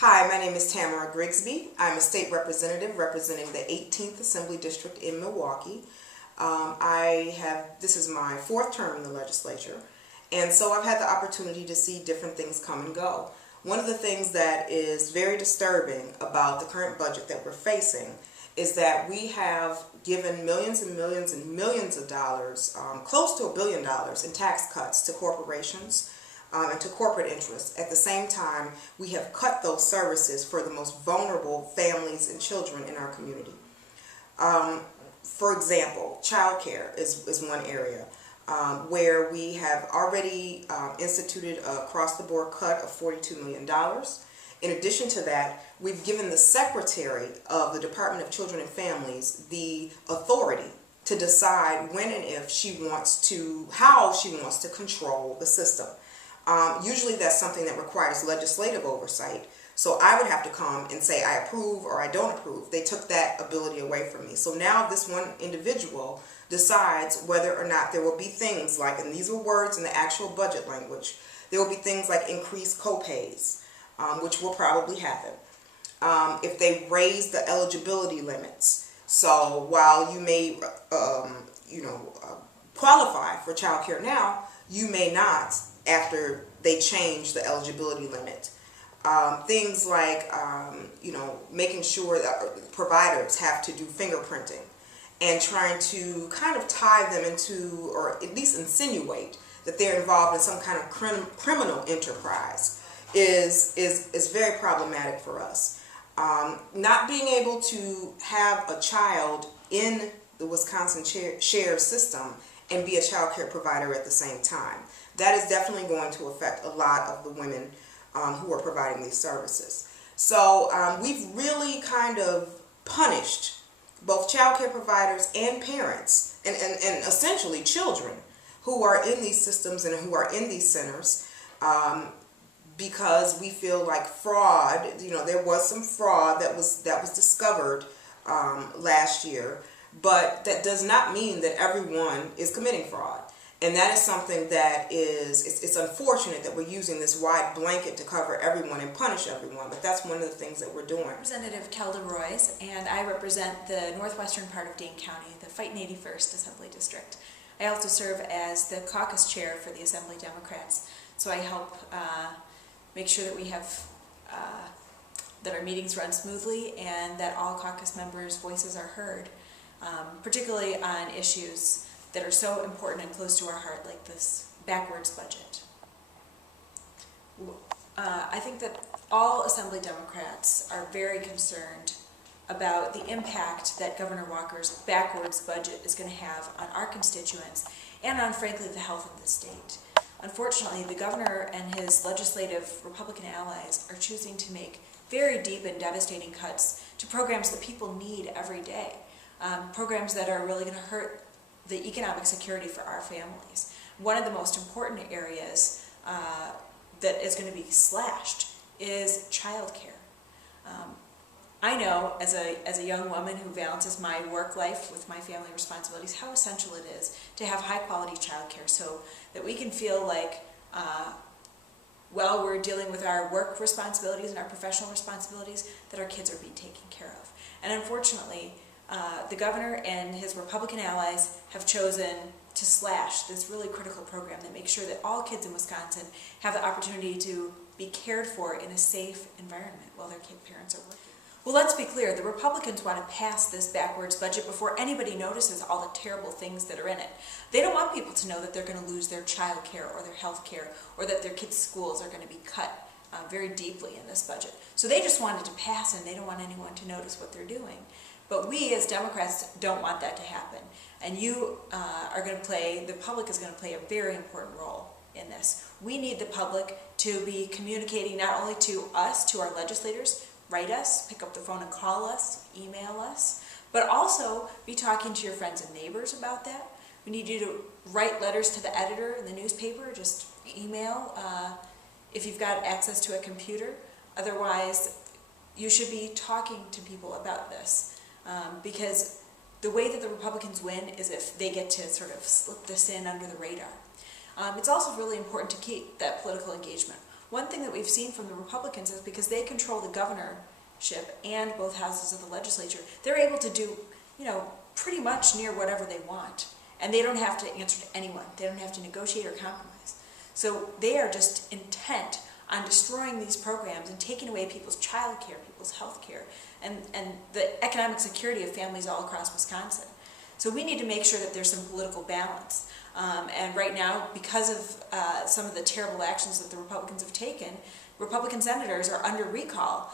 Hi, my name is Tamara Grigsby. I'm a state representative representing the 18th Assembly District in Milwaukee. This is my fourth term in the legislature, and so I've had the opportunity to see different things come and go. One of the things that is very disturbing about the current budget that we're facing is that we have given millions and millions and millions of dollars, close to $1 billion in tax cuts to corporations and to corporate interests. At the same time, we have cut those services for the most vulnerable families and children in our community. For example, child care is one area where we have already instituted a across-the-board cut of $42 million. In addition to that, we've given the Secretary of the Department of Children and Families the authority to decide when and if how she wants to control the system. Usually that's something that requires legislative oversight. So I would have to come and say I approve or I don't approve. They took that ability away from me. So now this one individual decides whether or not there will be things like, and these were words in the actual budget language, there will be things like increased co-pays, which will probably happen. If they raise the eligibility limits. So while you may, qualify for child care now, you may not after they change the eligibility limit. Things like, making sure that providers have to do fingerprinting and trying to kind of tie them into, or at least insinuate that they're involved in some kind of criminal enterprise is very problematic for us. Not being able to have a child in the Wisconsin share system and be a child care provider at the same time. That is definitely going to affect a lot of the women who are providing these services. So we've really kind of punished both child care providers and parents and essentially children who are in these systems and who are in these centers because we feel like fraud, there was some fraud that was discovered last year, but that does not mean that everyone is committing fraud. And that is something that it's unfortunate that we're using this wide blanket to cover everyone and punish everyone, but that's one of the things that we're doing. Representative Kelda Royce, and I represent the northwestern part of Dane County, the Fightin' 81st Assembly District. I also serve as the caucus chair for the Assembly Democrats, so I help make sure that we have that our meetings run smoothly and that all caucus members' voices are heard, particularly on issues that are so important and close to our heart, like this backwards budget. I think that all Assembly Democrats are very concerned about the impact that Governor Walker's backwards budget is going to have on our constituents and on, frankly, the health of the state. Unfortunately, the governor and his legislative Republican allies are choosing to make very deep and devastating cuts to programs that people need every day, programs that are really going to hurt the economic security for our families. One of the most important areas that is going to be slashed is childcare. I know as a young woman who balances my work life with my family responsibilities how essential it is to have high quality childcare so that we can feel like while we're dealing with our work responsibilities and our professional responsibilities that our kids are being taken care of. And unfortunately, the governor and his Republican allies have chosen to slash this really critical program that makes sure that all kids in Wisconsin have the opportunity to be cared for in a safe environment while their parents are working. Well, let's be clear, the Republicans want to pass this backwards budget before anybody notices all the terrible things that are in it. They don't want people to know that they're going to lose their child care or their health care or that their kids' schools are going to be cut very deeply in this budget. So they just want it to pass and they don't want anyone to notice what they're doing. But we as Democrats don't want that to happen. And you the public is going to play a very important role in this. We need the public to be communicating not only to us, to our legislators, write us, pick up the phone and call us, email us, but also be talking to your friends and neighbors about that. We need you to write letters to the editor in the newspaper, just email if you've got access to a computer. Otherwise, you should be talking to people about this. Because the way that the Republicans win is if they get to sort of slip this in under the radar. It's also really important to keep that political engagement. One thing that we've seen from the Republicans is because they control the governorship and both houses of the legislature, they're able to do, pretty much near whatever they want. And they don't have to answer to anyone. They don't have to negotiate or compromise. So they are just intent on destroying these programs and taking away people's child care, people's health care, and the economic security of families all across Wisconsin. So we need to make sure that there's some political balance. And right now, because of some of the terrible actions that the Republicans have taken, Republican senators are under recall,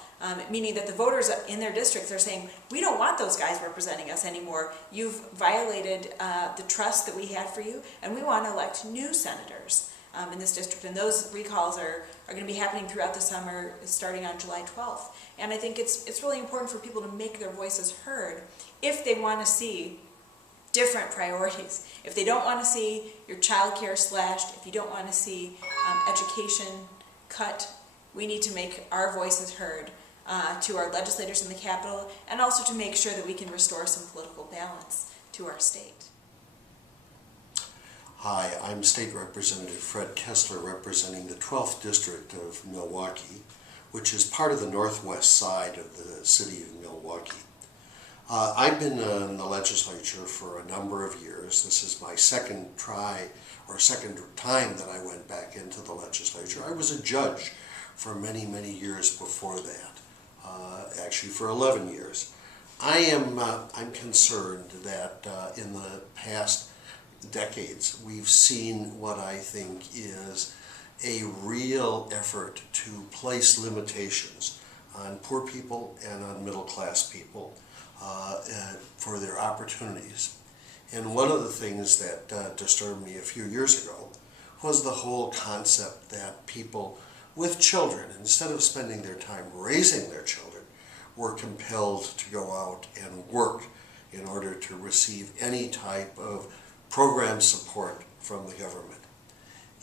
meaning that the voters in their districts are saying, we don't want those guys representing us anymore. You've violated the trust that we had for you, and we want to elect new senators in this district. And those recalls are going to be happening throughout the summer, starting on July 12th. And I think it's really important for people to make their voices heard if they want to see different priorities. If they don't want to see your child care slashed, if you don't want to see education cut, we need to make our voices heard to our legislators in the Capitol, and also to make sure that we can restore some political balance to our state. Hi, I'm State Representative Fred Kessler, representing the 12th District of Milwaukee, which is part of the northwest side of the city of Milwaukee. I've been in the legislature for a number of years. This is my second time that I went back into the legislature. I was a judge for many, many years before that, actually for 11 years. I'm concerned that in the past decades we've seen what I think is a real effort to place limitations on poor people and on middle class people for their opportunities. And one of the things that disturbed me a few years ago was the whole concept that people with children, instead of spending their time raising their children, were compelled to go out and work in order to receive any type of program support from the government.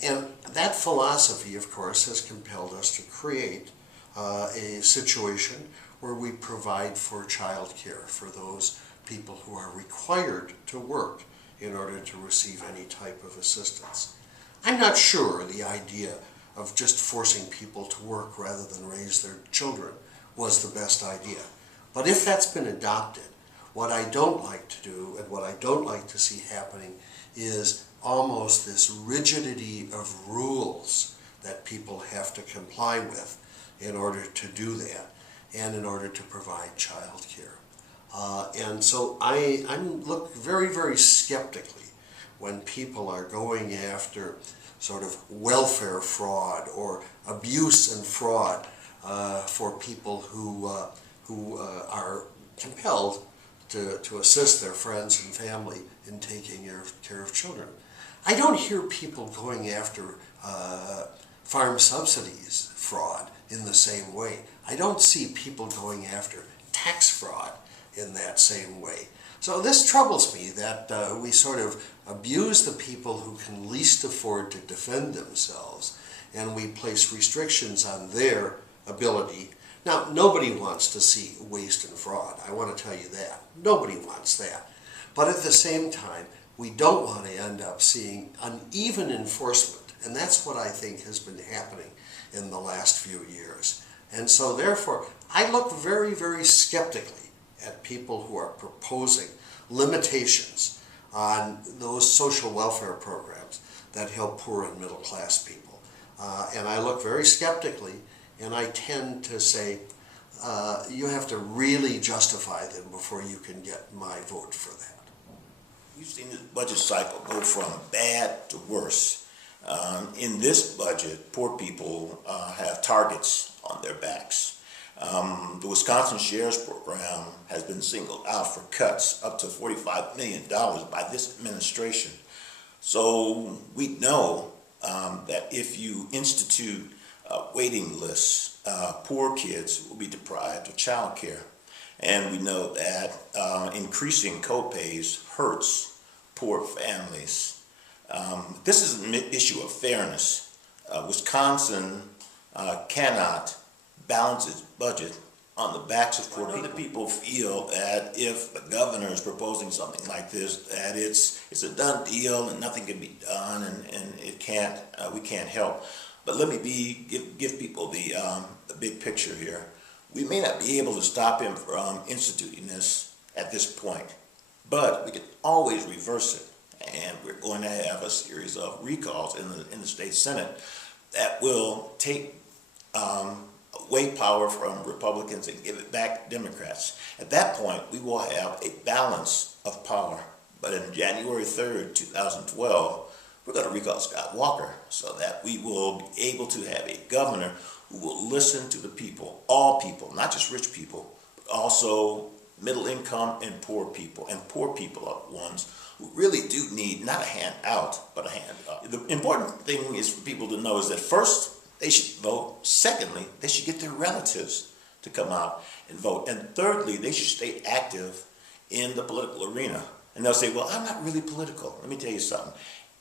And that philosophy, of course, has compelled us to create a situation where we provide for child care for those people who are required to work in order to receive any type of assistance. I'm not sure the idea of just forcing people to work rather than raise their children was the best idea. But if that's been adopted, what I don't like to do and what I don't like to see happening is almost this rigidity of rules that people have to comply with in order to do that and in order to provide child care. And so I look very, very skeptically when people are going after sort of welfare fraud or abuse and fraud for people who are compelled to assist their friends and family in taking care of children. I don't hear people going after farm subsidies fraud in the same way. I don't see people going after tax fraud in that same way. So this troubles me that we sort of abuse the people who can least afford to defend themselves, and we place restrictions on their ability. Now, nobody wants to see waste and fraud. I want to tell you that. Nobody wants that. But at the same time, we don't want to end up seeing uneven enforcement, and that's what I think has been happening in the last few years. And so therefore, I look very, very skeptically at people who are proposing limitations on those social welfare programs that help poor and middle class people. And I look very skeptically, and I tend to say, you have to really justify them before you can get my vote for that. You've seen this budget cycle go from bad to worse. In this budget, poor people have targets on their backs. The Wisconsin Shares Program has been singled out for cuts up to $45 million by this administration. So we know that if you institute waiting lists, poor kids will be deprived of child care. And we know that increasing co-pays hurts poor families. This is an issue of fairness. Wisconsin cannot balance its budget on the backs of poor people. People feel that if the governor is proposing something like this, that it's a done deal and nothing can be done, and we can't help. But let me give people the big picture here. We may not be able to stop him from instituting this at this point, but we can always reverse it. And we're going to have a series of recalls in the state Senate that will take away power from Republicans and give it back to Democrats. At that point, we will have a balance of power. But in January 3rd, 2012, we're going to recall Scott Walker so that we will be able to have a governor who will listen to the people, all people, not just rich people, but also middle income and poor people are the ones who really do need not a hand out, but a hand up. The important thing is for people to know is that first, they should vote. Secondly, they should get their relatives to come out and vote. And thirdly, they should stay active in the political arena. And they'll say, well, I'm not really political. Let me tell you something.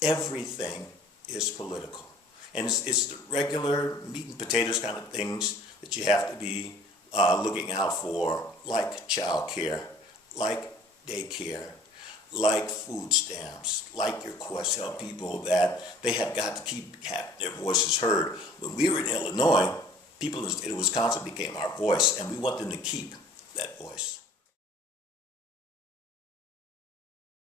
Everything is political. And it's the regular meat and potatoes kind of things that you have to be looking out for, like child care, like daycare, like food stamps, like your quest to help people that they have got to have their voices heard. When we were in Illinois, people in the state of Wisconsin became our voice, and we want them to keep that voice.